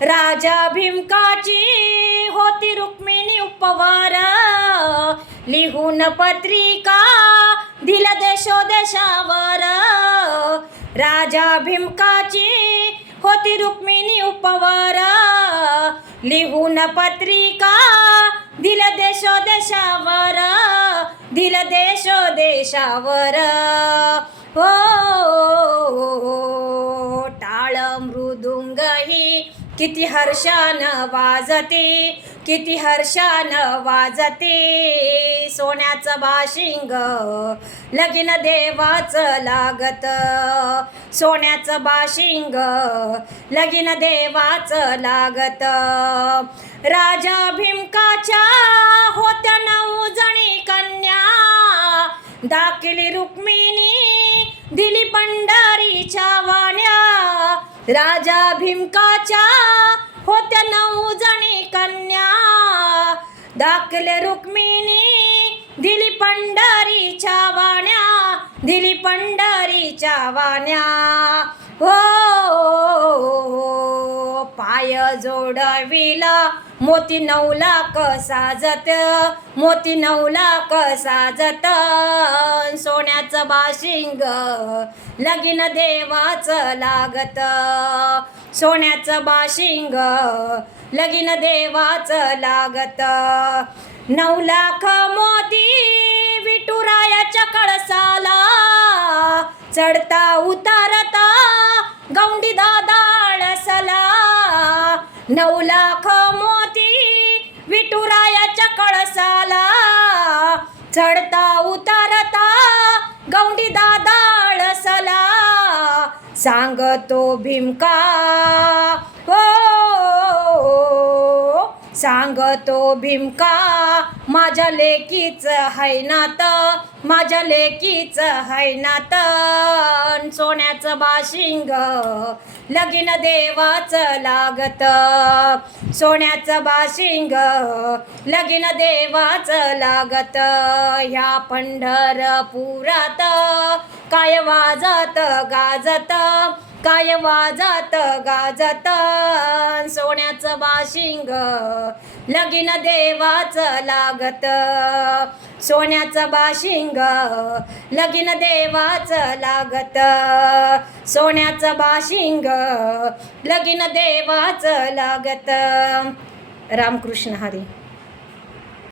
राजा भीमकाची होती रुक्मिणी उपवार. लिहून पत्रिका दिल देशोदेशावर. राजा भीमकाची होती रुक्मिणी उपवार. लिहून पत्रिका दिल देशोदेशावर. दिल देशोदेशावर. हो टाळ मृदुंगही किती हर्षान वाजते किती हर्षान वाजते. सोन्याचं बाशिंग लगीन देवाचं लागत. सोन्याचं बाशिंग लगीन देवाचं लागत. राजा भीमकाच्या होत्या नऊ जणी कन्या. दाखली रुक्मिणी दिली पंढरीच्या वाण्या. राजा भीमकाच्या होत्या नऊ जणी कन्या. दाखले रुक्मिणी दिली पंढरीच्या वाण्या दिली पंढरीच्या वाण्या. हो पाय जोडविला मोती नवला साजत मोती नवला साजत. सोन्याचं बाशिंग लगीन देवाचं लागत. सोन्याचं बाशिंग लगीन देवाचं लागत. नऊ लाख मोती विठुरायाच्या कळसाला. चढता उतारता गौंडी दादाळसला नऊ लाख कळसाला चढता उतारता गौंडी दादाळसला सांगतो भीमका. हो सांगतो भीमका माझ्या लेकीच है नात माझ्या लेकीच है नात. सोन्याचं बाशिंग लगीन देवाचं लागत. सोन्याचं बाशिंग लगीन देवाचं लागत. ह्या पंढरपुरात काय वाजत गाजत काय वाजत गाजत? सोन्याचं बाशिंग लगीन देवाचं लागत. सोन्याचं बाशिंग लगीन देवाचं लागत. सोन्याचं बाशिंग लगीन देवाचं लागत. रामकृष्ण हरी.